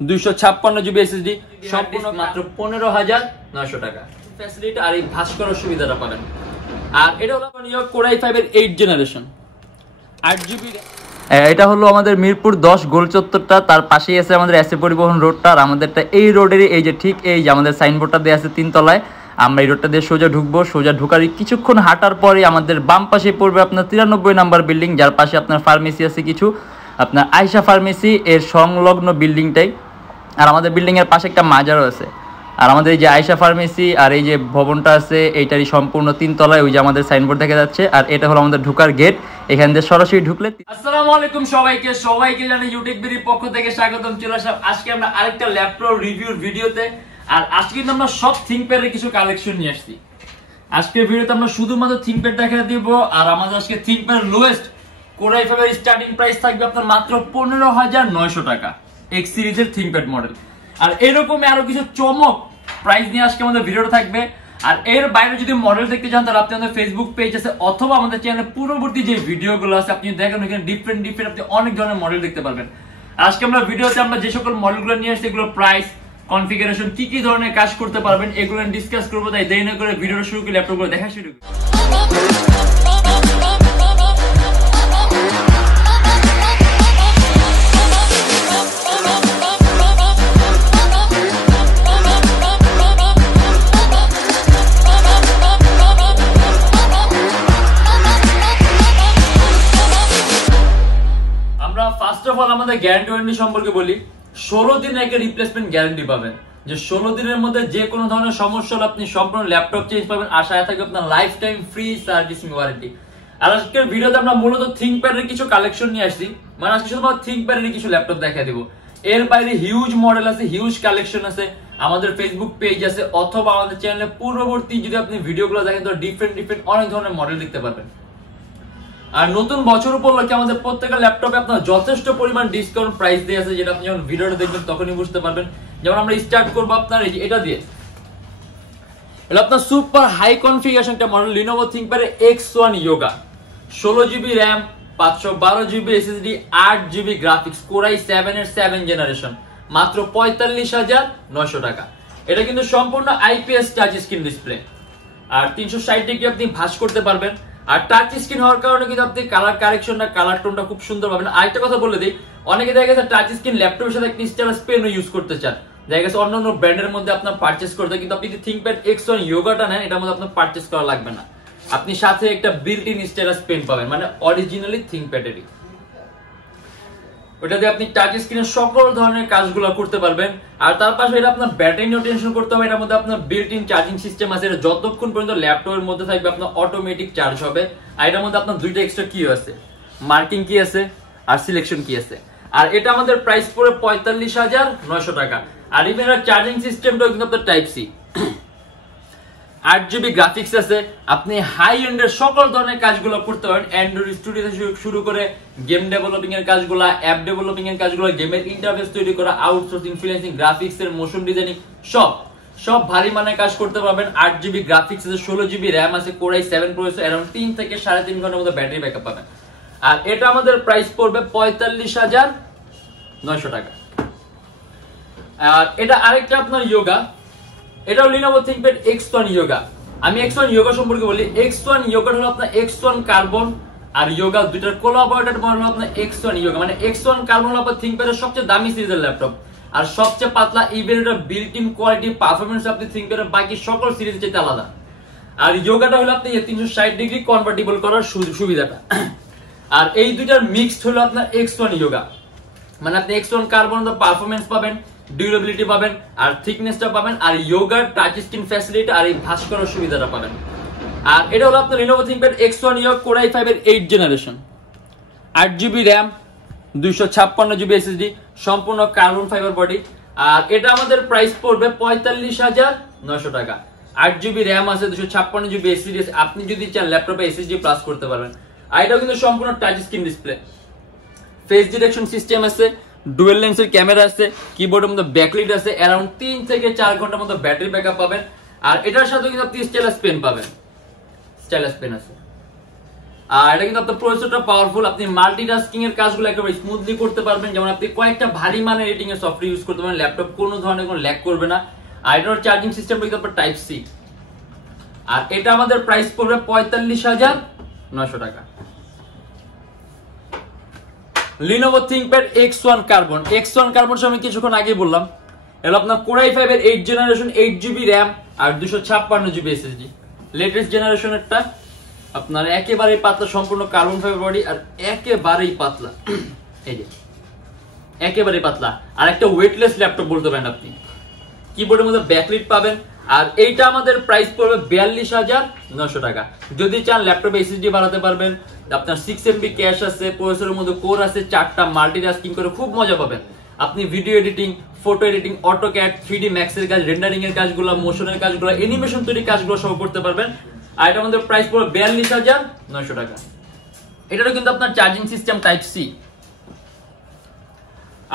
256 GB SSD সম্পূর্ণ মাত্র 15,900 টাকা ফ্যাসিলিটি আর এই ভাস করার সুবিধাটা পাবেন। আর এটা হলো নিউ কোর i5 এর 8 জেনারেশন 8 জিবি। এটা হলো আমাদের মিরপুর 10 গোল চত্বরটা, তার পাশেই আছে আমাদের এসএ পরিবহন রোডটা। আর আমাদেরটা এই রোডেরই এই যে ঠিক এই যে আমাদের সাইনবোর্ডটা দেওয়া আছে 3 তলায়। আমরা এই রোডটা দিয়ে সোজা ঢুকবো, সোজা ঢুকার কিছুক্ষণ হাঁটার পরে আমাদের বাম পাশে পড়বে আপনার 93 নাম্বার বিল্ডিং, যার পাশে আপনার ফার্মেসি আছে কিছু, আপনার আয়শা ফার্মেসি এর সংলগ্ন বিল্ডিংটাই। আর আমাদের বিল্ডিংয়ের পাশে একটা মাজারও আছে। আর আমাদের এই যে আয়শা ফার্মেসি আর এই যে ভবনটা আছে এইটারই সম্পূর্ণ 3 তলায় ওই যে আমাদের সাইনবোর্ড দেখা যাচ্ছে। আর এটা হলো আমাদের ঢোকার গেট, এখান দিয়ে সরাসরি ঢুকলে। আসসালামু আলাইকুম সবাইকে জানাই ইউটেকবির পক্ষ থেকে স্বাগতম। চলে আসলাম আজকে আমরা আরেকটা ল্যাপটপ রিভিউর ভিডিওতে। আর আজকে কিন্তু আমরা সব থিংকপ্যাডের কিছু কালেকশন নিয়ে আসছি। আজকের ভিডিওতে আমরা শুধুমাত্র থিংকপ্যাড দেখা দিব। আর আমাদের আজকে থিংকপ্যাডের লোয়েস্ট কোর i5 এর স্টার্টিং প্রাইস থাকবে আপনার মাত্র 15,900 টাকা এক্স সিরিজের থিংকপ্যাড মডেল। আর এরকমই আরো কিছু চমক প্রাইস নিয়ে আজকে আমাদের ভিডিওটা থাকবে। আর এর বাইরে যদি মডেল দেখতে চান তাহলে আপনি আমাদের ফেসবুক পেজ আছে অথবা আমাদের চ্যানেলে পূর্ববর্তী যে ভিডিওগুলো আছে আপনি দেখেন, এখানে ডিফারেন্ট আপনি অনেক ধরনের মডেল দেখতে পারবেন। আজকে আমরা ভিডিওতে আমরা যে সকল মডেলগুলো নিয়ে আসছি এগুলোর প্রাইস, কনফিগারেশন, কি ধরনের কাজ করতে পারবেন এগুলো ডিসকাস করবো। তাই দেরি না করে ভিডিওটা শুরু করে ল্যাপটপগুলো দেখা শুরু করি। ফার্স্ট অফ অল আমাদের গ্যারান্টি ওয়ারেন্টি সম্পর্কে বলি। 16 দিনের একটা রিপ্লেসমেন্ট গ্যারান্টি পাবেন, যে 16 দিনের মধ্যে যে কোনো ধরনের সমস্যা হলে আপনি সম্পূর্ণ ল্যাপটপ চেঞ্জ পাবেন। আর সাথে থাকবে আপনার life time free servicing warranty. আর আজকের ভিডিওতে আমরা মূলত থিংকপ্যাডের কিছু কালেকশন নিয়ে আসছি, মানে আজকে শুধুমাত্র থিংকপ্যাডের কিছু ল্যাপটপ দেখা দিব। এর বাইরে হিউজ মডেল আছে, হিউজ কালেকশন আছে, আমাদের ফেসবুক পেজ আছে অথবা আমাদের চ্যানেলে পূর্ববর্তী যদি আপনি ভিডিওগুলো দেখেন তো ডিফারেন্ট অনেক ধরনের মডেল দেখতে পারবেন। আর নতুন বছর উপলক্ষে আমাদের প্রত্যেকটা ল্যাপটপে আপনার যথেষ্ট পরিমাণ ডিসকাউন্ট প্রাইস দিয়ে আছে, যেটা আপনি যখন ভিডিওটা দেখবেন তখনই বুঝতে পারবেন। যেমন আমরা স্টার্ট করবো আপনার এই যে এটা দিয়ে, এটা আপনার সুপার হাই কনফিগারেশন একটা model Lenovo ThinkPad X1 Yoga 16 GB RAM 512 GB SSD 8 GB graphics core i7 এর 7 জেনারেশন মাত্র 45,900 টাকা। এটা কিন্তু সম্পূর্ণ আইপিএস টাচ স্ক্রিন ডিসপ্লে আর 360 ডিগ্রি আপনি ভাঁজ করতে পারবেন। আর টাচ স্ক্রিন হওয়ার কারণে কিন্তু আপনি কালার কারেকশনটা, কালার টোনটা খুব সুন্দর পাবেন। আরেকটা কথা বলে দিই, অনেকে দেখা গেছে টাচ স্ক্রিন ল্যাপটপের সাথে একটা স্টাইলাস পেনও ইউজ করতে চান, দেখা গেছে অন্যান্য ব্র্যান্ডের মধ্যে আপনার পারচেজ করতে, কিন্তু আপনি যদি থিংকপ্যাড X1 Yogaটা নেন এটার মধ্যে আপনার পারচেজ করা লাগবে না, আপনি সাথে একটা বিল্ট ইন স্টাইলাস পেন পাবেন, মানে অরিজিনালি থিংকপ্যাডেরই। ওটা দিয়ে আপনি টাচ স্ক্রিনের সকল ধরনের কাজগুলো করতে পারবেন। আর তার পাশে এটা আপনার ব্যাটারি নিয়ে টেনশন করতে হবে, এটার মধ্যে আপনার বিল্ট ইন চার্জিং সিস্টেম আছে, এটা যতক্ষণ পর্যন্ত ল্যাপটপের মধ্যে থাকবে আপনার অটোমেটিক চার্জ হবে। আর এটার মধ্যে আপনার দুইটা এক্সট্রা কি আছে, মার্কিং কি আছে আর সিলেকশন কি আছে। আর এটা আমাদের প্রাইস পড়ে 45,900 টাকা। আর ইভেন এর চার্জিং সিস্টেমটাও কিন্তু আপনার টাইপ সি, 8 জিবি গ্রাফিক্স আছে, আপনি হাই এন্ডের সকল ধরনের কাজগুলো করতে পারেন। অ্যান্ড্রয়েড স্টুডিও থেকে শুরু করে গেম ডেভেলপিং এর কাজগুলো, অ্যাপ ডেভেলপিং এর কাজগুলো, গেমের ইন্টারফেস তৈরি করা, আউটসোর্সিং, ফ্রিল্যান্সিং, গ্রাফিক্স এর মোশন ডিজাইনিং সব ভারী মানের কাজ করতে পারবেন। 8 জিবি গ্রাফিক্স আছে, 16 জিবি র্যাম আছে, কোর i7 প্রসেসর, अराउंड 3 থেকে 3.5 ঘন্টার মতো ব্যাটারি ব্যাকআপ পাবেন। আর এটা আমাদের প্রাইস পড়বে 45,900 টাকা। আর এটা আরেকটা আপনার ইয়োগা, এটাও লিনোভো থিংকপ্যাড X1 Yoga। আমি X1 Yoga সম্পর্কে বলি। X1 Yoga হলো আপনার X1 কার্বন আর Yoga দুইটার কোলাবরেটেড মডেল হলো আপনার X1 Yoga, মানে X1 কার্বন হলো আপনার থিংকপ্যাডের সবচেয়ে দামি সিরিজের ল্যাপটপ আর সবচেয়ে পাতলা। ইভেন এটা বিল্ট ইন কোয়ালিটি পারফরম্যান্স আপনি থিংকপ্যাডের বাকি সকল সিরিজ থেকে আলাদা। আর Yogaটা হলো আপনি 360 ডিগ্রি কনভার্টিবল করার সুবিধাটা। আর এই দুইটার মিক্সড হলো আপনার X1 Yoga, মানে আপনি X1 কার্বন পারফরম্যান্স পাবেন, ডিউরেবিলিটি পাবেন আর থিকনেসটা পাবেন, আর ইয়োগার টাচ স্ক্রিন ফ্যাসিলিটি আর এই ভাঁজ করার সুবিধাটা পাবেন। আর এটা হলো আপনার Lenovo ThinkPad X1 Yoga core i5 এর 8 generation 8 GB RAM 256 GB SSD সম্পূর্ণ কার্বন ফাইবার বডি। আর এটা আমাদের প্রাইস পড়বে 45,900 টাকা। 8 জিবি র্যাম আছে, 256 জিবি এসএসডি, আপনি যদি চান ল্যাপটপে এসএসডি প্লাস করতে পারবেন। আর এটাও কিন্তু সম্পূর্ণ touch screen display, face detection system আছে, ডুয়েল লেন্সের ক্যামেরা আছে, কিবোর্ডের মধ্যে ব্যাকলাইট আছে, अराउंड 3 থেকে 4 ঘন্টার মতো ব্যাটারি ব্যাকআপ পাবেন। আর এটার সাথে কিন্তু আপনি স্টাইলাস পেন পাবেন, স্টাইলাস পেন আছে। আর এটা কিন্তু আপনার প্রসেসরটা পাওয়ারফুল, আপনি মাল্টিটাস্কিং এর কাজগুলো একেবারে স্মুথলি করতে পারবেন। যেমন আপনি কয়েকটা ভারী মানের এডিটিং এর সফটওয়্যার ইউজ করতে পারবেন, ল্যাপটপ কোনো ধরনের কোনো ল্যাগ করবে না। আর এটার চার্জিং সিস্টেমটা কিন্তু আপনার টাইপ সি। আর এটা আমাদের প্রাইস পড়বে 45,900 টাকা। Lenovo ThinkPad X1 Carbon, X1 Carbon আমি কিছুক্ষণ আগে বললাম, এটা আপনার Core i5 এর 8 জেনারেশন, 8GB RAM আর 256GB SSD, লেটেস্ট জেনারেশনেরটা। আপনার একেবারেই পাতলা, সম্পূর্ণ কার্বন ফাইবার বডি আর একেবারেই পাতলা, এই যে একেবারেই পাতলা। আর একটা ওয়েটলেস ল্যাপটপ বলতে পারেন আপনি। কিবোর্ডের মধ্যে ব্যাকলাইট পাবেন। আর এইটা আমাদের প্রাইস পড়বে 42,900 টাকা। যদি চান ল্যাপটপে এসএসডি বাড়াতে পারবেন, আপনার 6MB ক্যাশ আছে, প্রসেসরের মধ্যে কোর আছে, 4টা মাল্টিটাস্কিং করে খুব মজা পাবেন। আপনি video editing, photo editing, AutoCAD, 3D max এর কাজ, রেন্ডারিং এর কাজগুলো, মোশনের কাজগুলো, অ্যানিমেশন তৈরি কাজগুলো সব করতে পারবেন। আর এটা আমাদের প্রাইস পড়বে 42,900 টাকা। এটারও কিন্তু আপনার চার্জিং সিস্টেম টাইপ সি।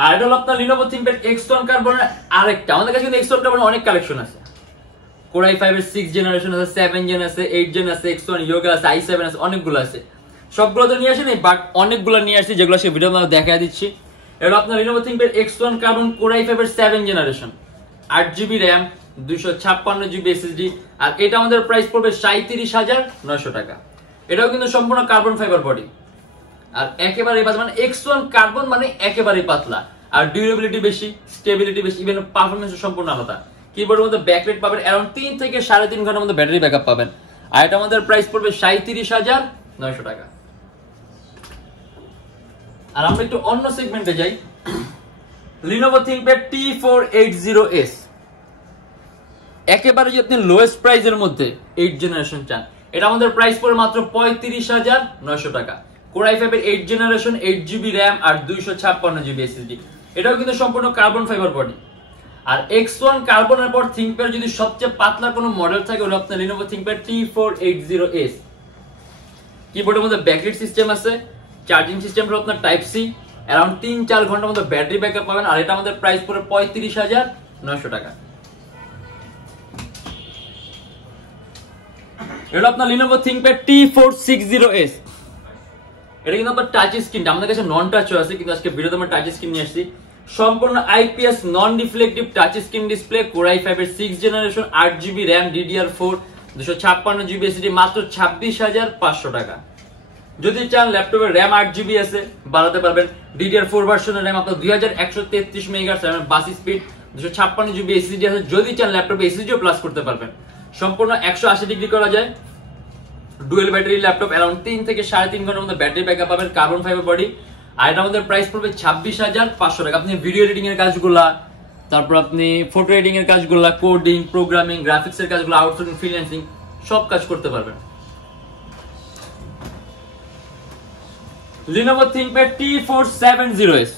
আর এটা হলো আপনার Lenovo ThinkPad X1 Carbon এর আরেকটা। আমাদের কাছে কিন্তু X1 Carbon অনেক কালেকশন আছে। Core i5 এর 6 জেনারেশন আছে, 7 জেন আছে, 8 জেন আছে, X1 Yoga আছে, i7 আছে, অনেকগুলো আছে। সবগুলো তো নিয়ে আসেনি, বাট অনেকগুলো নিয়ে আসছি যেগুলো সে ভিডিও আমরা দেখায় দিচ্ছি। এটা আপনার Lenovo ThinkPad X1 Carbon Core i5 এর 7 generation, 8GB RAM, 256GB SSD। আর এটা আমাদের প্রাইস পড়বে 37,900 টাকা। এটাও কিন্তু সম্পূর্ণ কার্বন ফাইবার বডি আর একেবারে পাতলা, মানে X1 Carbon মানে একেবারে পাতলা। আর ডিউরেবিলিটি বেশি, স্টেবিলিটি বেশি, ইভেন পারফরম্যান্স সম্পূর্ণ আলাদা। কিবোর্ডের মধ্যে ব্যাকলাইট পাবেন, अराउंड 3 থেকে 3.5 ঘন্টার মধ্যে ব্যাটারি ব্যাকআপ পাবেন। আর এটা আমাদের প্রাইস পড়বে 37,900 টাকা। আর আমরা একটু অন্য সেগমেন্টে যাই। Lenovo ThinkPad T480S, একেবারে যদি আপনি লোয়েস্ট প্রাইসের মধ্যে 8 জেনারেশন চান, এটা আমাদের প্রাইস পড়বে মাত্র 35,900 টাকা। Core i5 এর 8 জেনারেশন, 8GB RAM আর 256GB SSD। এটাও কিন্তু সম্পূর্ণ কার্বন ফাইবার বডি। আর X1 Carbon এর পর ThinkPad যদি সবচেয়ে পাতলা কোনো মডেল থাকে, ওটা আপনার Lenovo ThinkPad T480S। কিবোর্ডের মধ্যে ব্যাকলাইট সিস্টেম আছে, চার্জিং সিস্টেম হলো আপনার টাইপ সি, अराउंड 3-4 ঘন্টার মধ্যে ব্যাটারি ব্যাকআপ পাবেন। আর এটা আমাদের প্রাইস পড়বে 35,900 টাকা। এটা আপনার Lenovo ThinkPad T460S। এটা কিন্তু আপনার টাচ স্ক্রিন, আমাদের কাছে নন টাচও আছে, কিন্তু আজকে ভিডিওতে আমরা টাচ স্ক্রিন নিয়ে আসছি। সম্পূর্ণ আইপিএস নন reflective touch screen display, Core i5 এর 6 generation, 8GB RAM, DDR4, 256GB SSD, মাত্র 26,500 টাকা। যদি চান ল্যাপটপের RAM 8GB আছে, বাড়াতে পারবেন। DDR4 ভার্সনের RAM আপনার 2133 মেগাহার্টজ RAM বাস স্পিড, 256GB SSD আছে। যদি চান ল্যাপটপে এসএসডিও প্লাস করতে পারবেন। সম্পূর্ণ 180 ডিগ্রি করা যায়। ডুয়েল ব্যাটারি ল্যাপটপ, अराउंड 3 থেকে 3.5 ঘন্টার মধ্যে ব্যাটারি ব্যাকআপ পাবেন, কার্বন ফাইবার বডি। আর এটা আমাদের প্রাইস পড়বে 26,500 টাকা। আপনি ভিডিও এডিটিং এর কাজগুলা, তারপর আপনি ফটো এডিটিং এর কাজগুলা, কোডিং, প্রোগ্রামিং, গ্রাফিক্স এর কাজগুলো, আউটসোর্সিং, ফ্রিল্যান্সিং সব কাজ করতে পারবেন। Lenovo ThinkPad T470S,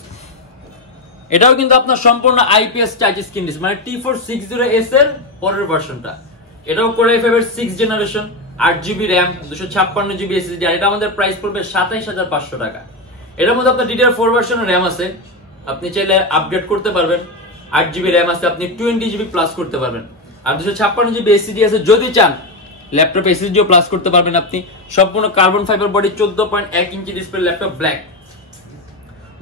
এটাও কিন্তু আপনার সম্পূর্ণ আইপিএস টাচ স্ক্রিন ডিসপ্লে, মানে T460S এর পরের ভার্সনটা। এটাও Core i5 এর 6 generation, 8GB RAM, 256GB SSD। আর এটা আমাদের প্রাইস পড়বে 27,500 টাকা। এটার মধ্যে আপনার DDR4 ভার্সনের RAM আছে, আপনি চাইলে আপডেট করতে পারবেন। 8GB RAM আছে, আপনি 20GB প্লাস করতে পারবেন। আর 256GB SSD আছে, যদি চান ল্যাপটপে এসএসডিও প্লাস করতে পারবেন আপনি। সম্পূর্ণ carbon fibre body, 14.1 inch display laptop, black.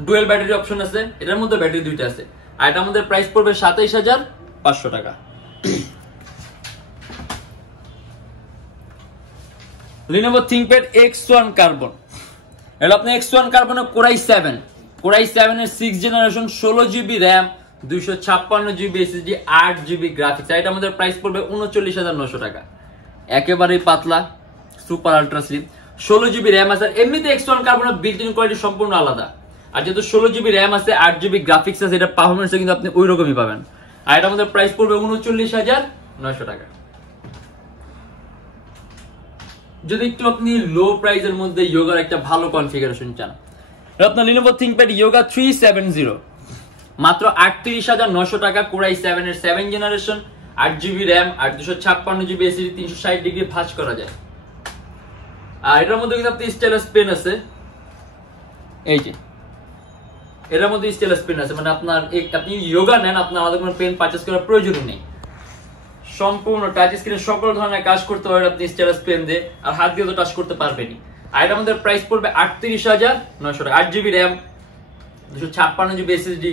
Dual battery option আছে, এটার মধ্যে ব্যাটারি দুইটা আছে। আর এটা আমাদের প্রাইস পড়বে 27,500 টাকা। Lenovo ThinkPad X1 Carbon, এটা আপনি X1 Carbon Core i7 এর 6 generation, 16GB RAM, 256GB SSD, 8GB graphics. এটা আমাদের প্রাইস পড়বে 39,900 টাকা। একেবারেই পাতলা, super ultra slim, 16GB RAM আছে। এমনিতে X1 Carbon এর বিল্ট ইন কোয়ালিটি সম্পূর্ণ আলাদা। আর যেহেতু 16GB RAM আছে, 8GB গ্রাফিক্স আছে, এটা পারফরম্যান্স কিন্তু আপনি ওই রকমই পাবেন। আর এটা আমাদের প্রাইস পড়বে 39,900 টাকা। যদি একটু আপনি লো প্রাইসের মধ্যে ইয়োগার একটা ভালো কনফিগারেশন চান, আপনার Lenovo ThinkPad Yoga 370, মাত্র 38,900 টাকা। Core i7 এর 7 জেনারেশন, 8GB RAM আর 256GB SSD, 360 ডিগ্রি ভাঁজ করা যায়। আর এটার মধ্যে কিন্তু আপনি স্টাইলাস পেন আছে, এই যে এটার মধ্যে স্টাইলাস পেন আছে, মানে আপনার আপনি ইয়োগা নেন, আপনার আলাদা কোনো পেন পারচেজ করার প্রয়োজনই নেই। সম্পূর্ণ টাচ স্ক্রিনে সকল ধরনের কাজ করতে পারবেন আপনি স্টাইলাস পেন দিয়ে, আর হাত দিয়ে তো টাচ করতে পারবেনই। আর এটা আমাদের প্রাইস পড়বে 38,900 টাকা। 8 জিবি র্যাম, 256 জিবি এসএসডি,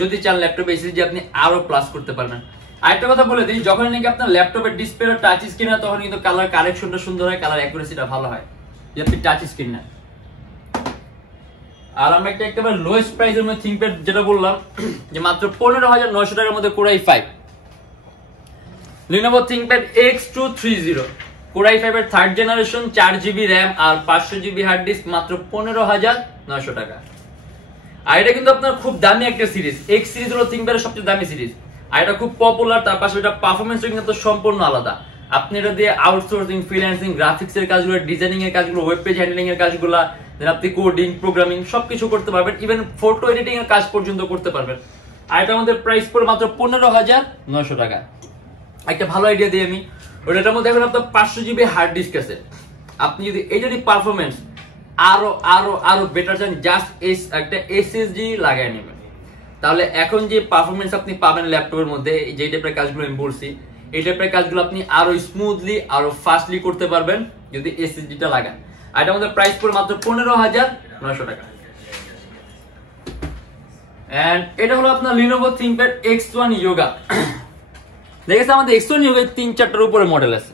যদি চান ল্যাপটপে এসএসডি আপনি আরো প্লাস করতে পারবেন। আরেকটা কথা বলে দিই, যখন নাকি আপনার ল্যাপটপের ডিসপ্লে টাচ স্ক্রিন হয় তখন কিন্তু কালার কারেকশনটা সুন্দর হয়, কালার অ্যাকুরেসিটা ভালো হয় যে আপনি টাচ স্ক্রিন না। আর আমরা একেবারে লোয়েস্ট প্রাইসের মধ্যে থিংকপ্যাড যেটা বললাম যে মাত্র 15,900 টাকার মধ্যে Core i5 Lenovo ThinkPad X230 Core i5 এর 3rd জেনারেশন, 4 জিবি র্যাম আর 500 জিবি হার্ড ডিস্ক, মাত্র 15,900 টাকা। আর এটা কিন্তু আপনার খুব দামি একটা সিরিজ। X সিরিজ হলো ThinkPad এর সবচেয়ে দামি সিরিজ, আর এটা খুব পপুলার। তার পাশে এটা পারফরম্যান্সটা কিন্তু সম্পূর্ণ আলাদা। আপনি এটা দিয়ে আউটসোর্সিং, ফ্রিল্যান্সিং, গ্রাফিক্স এর কাজগুলো, ডিজাইনিং এর কাজগুলো, ওয়েব পেজ হ্যান্ডলিং এর কাজগুলো, দেন আপনি কোডিং, প্রোগ্রামিং সবকিছু করতে পারবেন, ইভেন ফটো এডিটিং এর কাজ পর্যন্ত করতে পারবেন। আর এটা আমাদের প্রাইস পড়ে মাত্র 15,900 টাকা। একটা ভালো আইডিয়া দিই আমি, ওটার মধ্যে এখন আপনার 500 জিবি হার্ড ডিস্ক আছে। আপনি যদি এই যদি পারফরম্যান্স আরো আরো আরো বেটার চান, জাস্ট একটা এসএসডি লাগাই নেবেন, তাহলে এখন যে পারফরম্যান্স আপনি পাবেন ল্যাপটপের মধ্যে, যে টাইপের কাজগুলো আমি বলছি, এই টাইপের কাজগুলো আপনি আরো স্মুথলি, আরো ফাস্টলি করতে পারবেন যদি এসএসডিটা লাগান। আর এটা আমাদের প্রাইস পড়ে মাত্র 15,900 টাকা। এন্ড এটা হলো আপনার Lenovo ThinkPad X1 Yoga। দেখেছে আমাদের X1 Yoga 3-4টার উপরে মডেল আছে।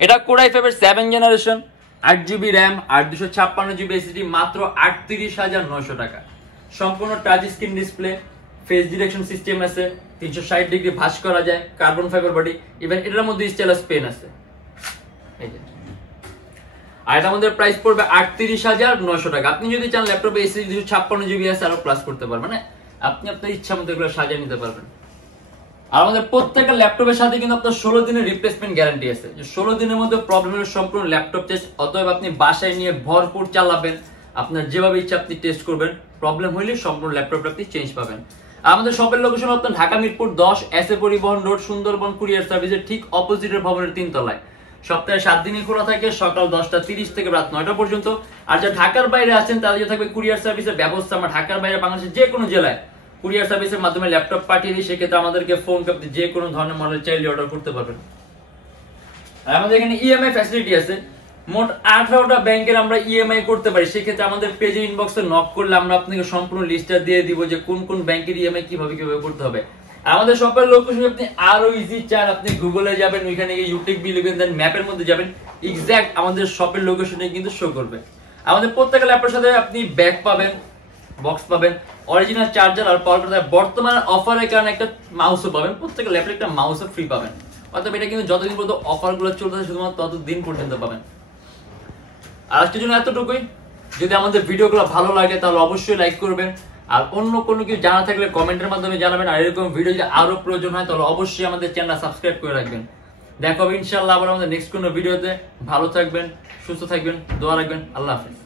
এটা Core i5 এর 7 জেনারেশন, 8 জিবি র্যাম আর 256 জিবি এসএসডি, মাত্র 38,900 টাকা। সম্পূর্ণ touch screen display, face detection system আছে, 360 ডিগ্রি ভাঁজ করা যায়, কার্বন ফাইবার বডি, ইভেন এটার মধ্যে স্টাইলাস পেন আছে। এই যে, আর এটা আমাদের প্রাইস পড়বে 38,900 টাকা। আপনি যদি চান ল্যাপটপে এসএসডি 256 জিবি আছে আরো প্লাস করতে পারবেন, মানে আপনি আপনার ইচ্ছা মতো এগুলো সাজিয়ে নিতে পারবেন। আর আমাদের প্রত্যেকটা ল্যাপটপের সাথে কিন্তু আপনার 16 দিনের রিপ্লেসমেন্ট গ্যারান্টি আছে, যে 16 দিনের মধ্যে প্রবলেম হলে সম্পূর্ণ ল্যাপটপ টেস্ট, অতএব আপনি বাসায় নিয়ে ভরপুর চালাবেন, আপনার যেভাবে ইচ্ছা আপনি টেস্ট করবেন, প্রবলেম হলে সম্পূর্ণ ল্যাপটপটা আপনি চেঞ্জ পাবেন। আর আমাদের শপের লোকেশন আপনার ঢাকা মিরপুর 10 এসএ পরিবহন রোড, সুন্দরবন কুরিয়ার সার্ভিসের ঠিক অপোজিটের ভবনের 3 তলায়। সপ্তাহে 7 দিনই খোলা থাকে, সকাল 10টা 30 থেকে রাত 9টা পর্যন্ত। আর যারা ঢাকার বাইরে আছেন তাদের থাকবে কুরিয়ার সার্ভিসের ব্যবস্থা। আমরা ঢাকার বাইরে বাংলাদেশের যে কোনো জেলায় কুরিয়ার সার্ভিসের মাধ্যমে ল্যাপটপ পাঠিয়ে দিই, সেক্ষেত্রে আমাদেরকে ফোন করতে যে কোনো ধরনের মডেল চাইলে অর্ডার করতে পারবেন। আর আমাদের এখানে ইএমআই ফ্যাসিলিটি আছে, মোট 18টা ব্যাংকের আমরা ইএমআই করতে পারি। সেক্ষেত্রে আমাদের পেজে ইনবক্সে নক করলে আমরা আপনাকে সম্পূর্ণ লিস্টটা দিয়ে দিব যে কোন কোন ব্যাংকের ইএমআই কিভাবে করতে হবে। আমাদের শপের লোকেশন আপনি আরো ইজি চান, আপনি গুগলে যাবেন, ওইখানে গিয়ে Youtechbd লিখবেন, দেন ম্যাপের মধ্যে যাবেন, এক্সাক্ট আমাদের শপের লোকেশনে কিন্তু শো করবে। আমাদের প্রত্যেকটা ল্যাপটপের সাথে আপনি ব্যাগ পাবেন, বক্স পাবেন, অরিজিনাল চার্জার আর পাওয়ার বাটন, বর্তমানে অফারের কারণে একটা মাউসও পাবেন, প্রত্যেকটা ল্যাপটপে একটা মাউসও ফ্রি পাবেন। অর্থাৎ এটা কিন্তু যতদিন পর্যন্ত অফারগুলো চলতেছে শুধুমাত্র ততদিন পর্যন্ত পাবেন। আর আজকের জন্য এতটুকুই। যদি আমাদের ভিডিওগুলো ভালো লাগে তাহলে অবশ্যই লাইক করবেন, আর অন্য কোনো কিছু জানা থাকলে কমেন্টের মাধ্যমে জানাবেন। আর এরকম ভিডিও যদি আরো প্রয়োজন হয় তাহলে অবশ্যই আমাদের চ্যানেল সাবস্ক্রাইব করে রাখবেন। দেখা হবে ইনশাআল্লাহ আবার আমাদের নেক্সট কোনো ভিডিওতে। ভালো থাকবেন, সুস্থ থাকবেন, দোয়া রাখবেন। আল্লাহ হাফেজ।